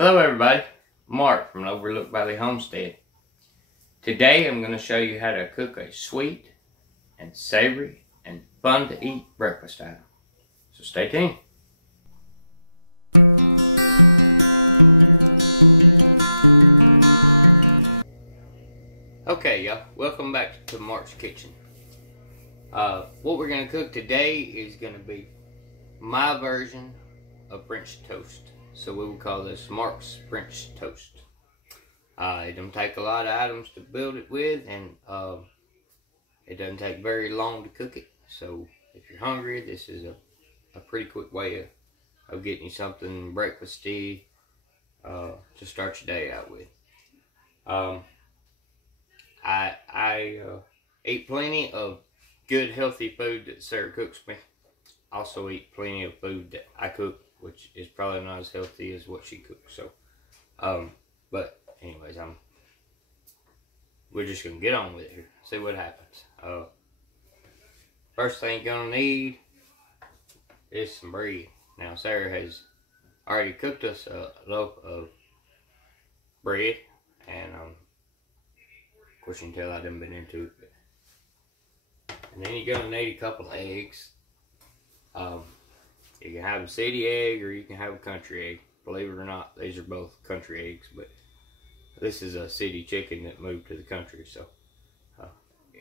Hello everybody, Mark from Overlook Valley Homestead. Today I'm going to show you how to cook a sweet and savory and fun to eat breakfast item. So stay tuned. Okay y'all, welcome back to Mark's Kitchen. What we're going to cook today is going to be my version of French toast. So we will call this Mark's French toast. It doesn't take a lot of items to build it with, and it doesn't take very long to cook it. So if you're hungry, this is a pretty quick way of getting you something breakfasty to start your day out with. I eat plenty of good healthy food that Sarah cooks me. Also eat plenty of food that I cook, which is probably not as healthy as what she cooks. So, but anyways, we're just gonna get on with it here. See what happens. First thing you're gonna need is some bread. Now, Sarah has already cooked us a loaf of bread, and of course you can tell I haven't been into it. And then you're gonna need a couple of eggs. You can have a city egg or you can have a country egg. Believe it or not, these are both country eggs, but this is a city chicken that moved to the country, so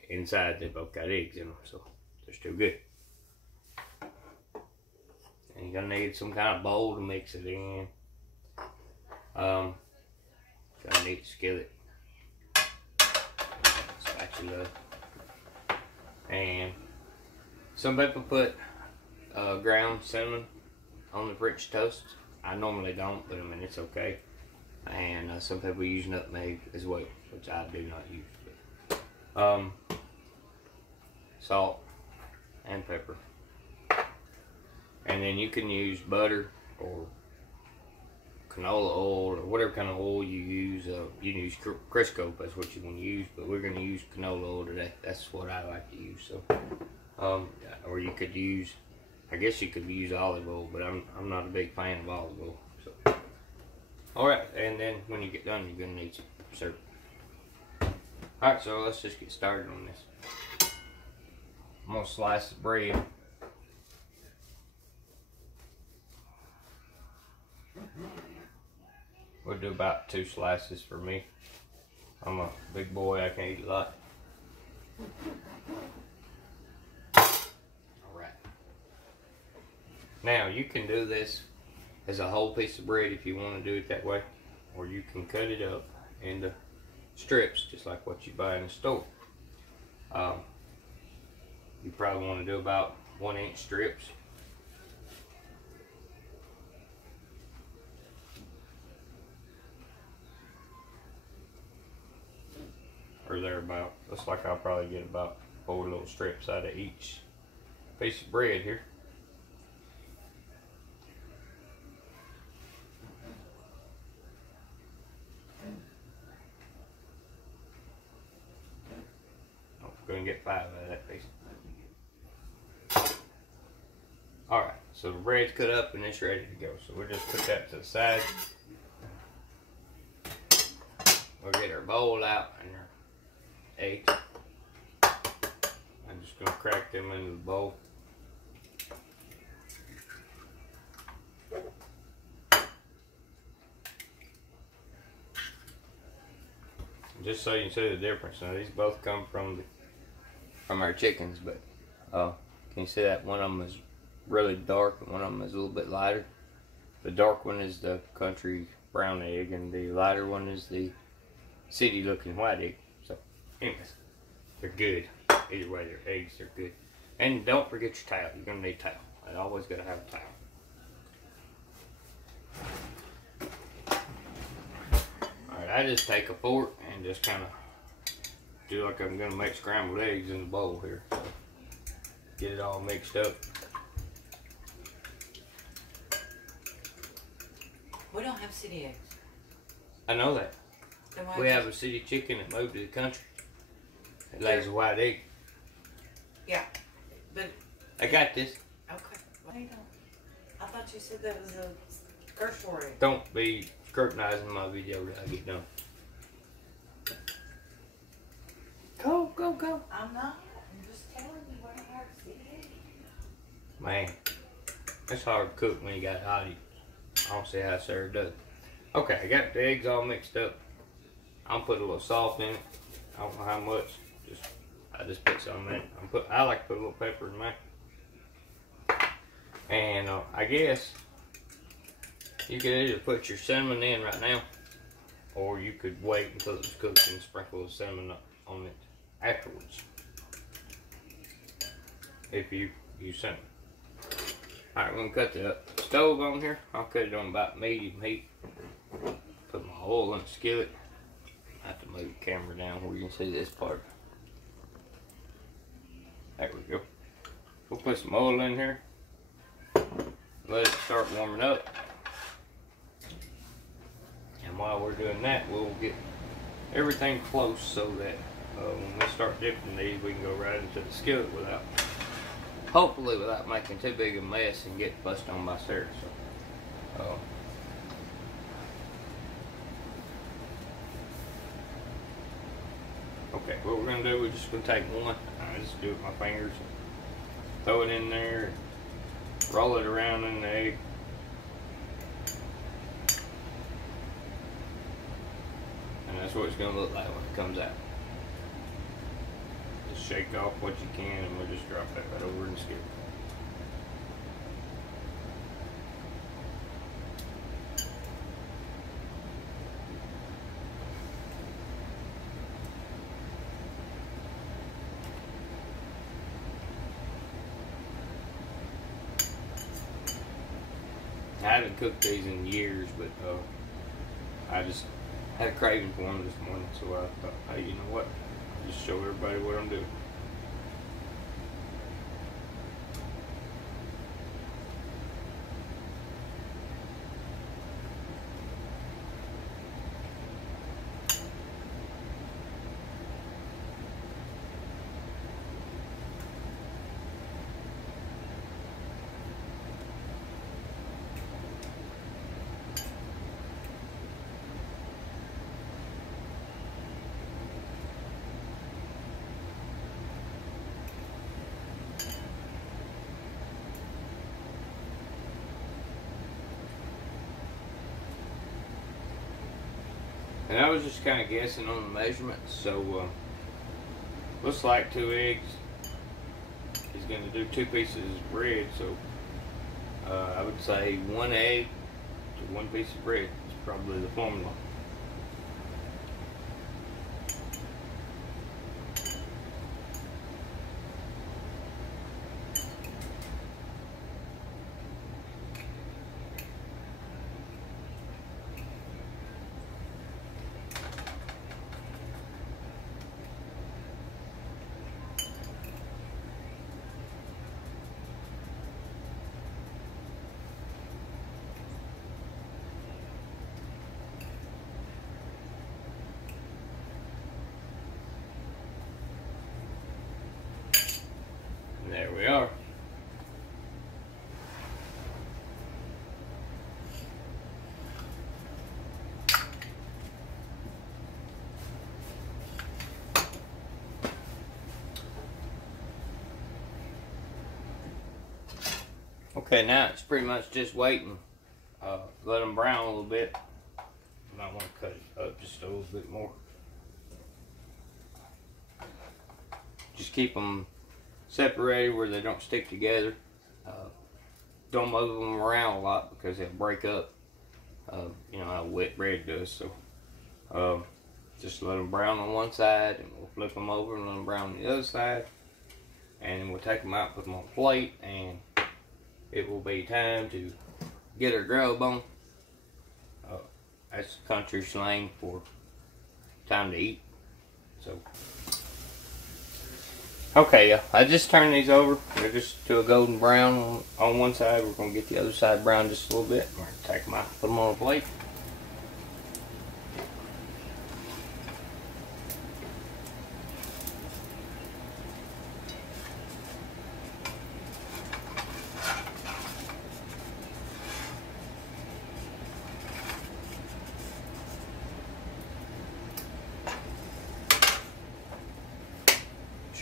inside they both got eggs in them, so they're still good. And you're gonna need some kind of bowl to mix it in. Gonna need a skillet, spatula, and some people put ground cinnamon on the French toast. I normally don't, but I mean it's okay. And some people use nutmeg as well, which I do not use. But, salt and pepper, and then you can use butter or canola oil or whatever kind of oil you use. You can use Crisco if that's what you want to use, but we're going to use canola oil today. That's what I like to use. So, or you could use, I guess you could use olive oil, but I'm not a big fan of olive oil. So, all right, and then when you get done, you're gonna need some syrup. All right, so let's just get started on this. I'm gonna slice the bread. We'll do about 2 slices for me. I'm a big boy, I can't eat a lot. Now, you can do this as a whole piece of bread if you want to do it that way, or you can cut it up into strips, just like what you buy in the store. You probably want to do about 1-inch strips. Or thereabout. Looks like I'll probably get about 4 little strips out of each piece of bread here. Going to get 5 out of that piece. Alright, so the bread's cut up and it's ready to go. So we'll just put that to the side. We'll get our bowl out and our eggs. I'm just going to crack them into the bowl. Just so you can see the difference. Now these both come from our chickens, but can you see that one of them is really dark and one of them is a little bit lighter? The dark one is the country brown egg and the lighter one is the city looking white egg. So anyways, they're good. Either way, they're eggs, they're good. And don't forget your towel. You're going to need a towel. I always got to have a towel. Alright, I just take a fork and just kind of do like I'm going to make scrambled eggs in the bowl here. So get it all mixed up. We don't have city eggs. I know that. We have a city chicken that moved to the country. It lays a white egg. Yeah, but... I got this. Okay. Why don't? I thought you said that was a curse word. Don't be scrutinizing my video that I get done. Go, go, go. I'm not. I'm just telling you where I hard to see. Man, it's hard to cook when you got hot. I don't see how Sarah does. Okay, I got the eggs all mixed up. I'm putting a little salt in it. I don't know how much. I just put some in it. I like to put a little pepper in mine. And I guess you could either put your cinnamon in right now, or you could wait until it's cooked and sprinkle the cinnamon on it afterwards, if you use cinnamon. Alright, we're going to cut the stove on here. I'll cut it on about medium heat. Put my oil in the skillet. I have to move the camera down where you can see this part. There we go. We'll put some oil in here. Let it start warming up. And while we're doing that, we'll get everything close so that when we start dipping these, we can go right into the skillet without, hopefully without making too big a mess and get fussed on by Sarah. So, okay, what we're going to do, we're just going to take one. I just do it with my fingers. Throw it in there. Roll it around in the egg. And that's what it's going to look like when it comes out. Just shake off what you can and we'll just drop that right over in the skillet. I haven't cooked these in years, but I just had a craving for them this morning, so I thought, hey, you know what? I'll just show everybody what I'm doing. And I was just kind of guessing on the measurements, so looks like 2 eggs is going to do 2 pieces of bread, so I would say 1 egg to 1 piece of bread is probably the formula. There we are. Okay, now it's pretty much just waiting. Let them brown a little bit. You might want to cut it up just a little bit more. Just keep them separated where they don't stick together. Don't move them around a lot because they'll break up. You know how wet bread does. So just let them brown on one side, and we'll flip them over and let them brown on the other side. And then we'll take them out, put them on a plate, and it will be time to get our grub on. That's country slang for time to eat. So. Okay, I just turned these over. They're just to a golden brown on one side. We're going to get the other side brown just a little bit. We're going to take them out and put them on a plate.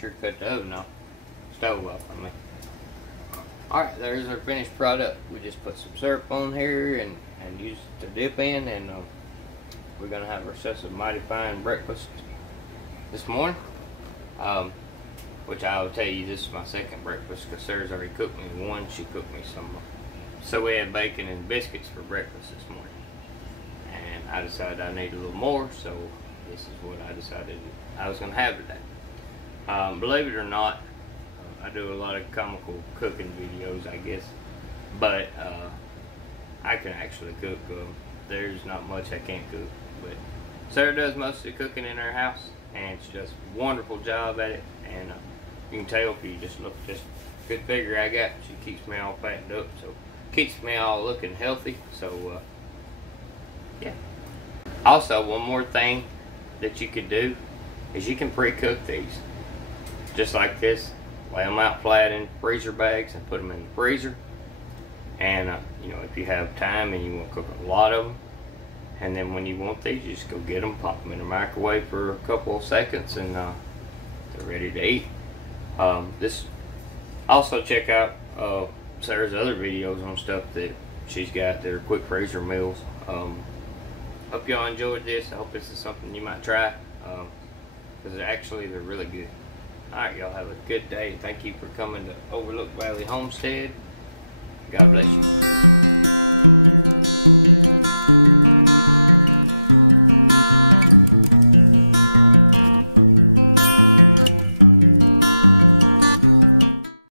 sure to cut the oven off. Stove off, I mean. Alright, there's our finished product. We just put some syrup on here and use it to dip in, and we're gonna have ourselves a mighty fine breakfast this morning. Which I will tell you, this is my second breakfast because Sarah's already cooked me one. She cooked me some we had bacon and biscuits for breakfast this morning, and I decided I need a little more, so this is what I decided I was gonna have today. Believe it or not, I do a lot of comical cooking videos, I guess, but I can actually cook. There's not much I can't cook, but Sarah does most of the cooking in our house, and she does a wonderful job at it. And you can tell if you just look at this good figure I got. She keeps me all fattened up, so keeps me all looking healthy. So yeah. Also, one more thing that you could do is you can pre-cook these just like this. Lay them out flat in freezer bags and put them in the freezer. And you know, if you have time and you want to cook a lot of them, and then when you want these, you just go get them, pop them in the microwave for a couple of seconds, and they're ready to eat. Also check out Sarah's other videos on stuff that she's got that are quick freezer meals. Hope y'all enjoyed this. I hope this is something you might try, because actually they're really good. Alright, y'all have a good day. Thank you for coming to Overlook Valley Homestead. God bless you.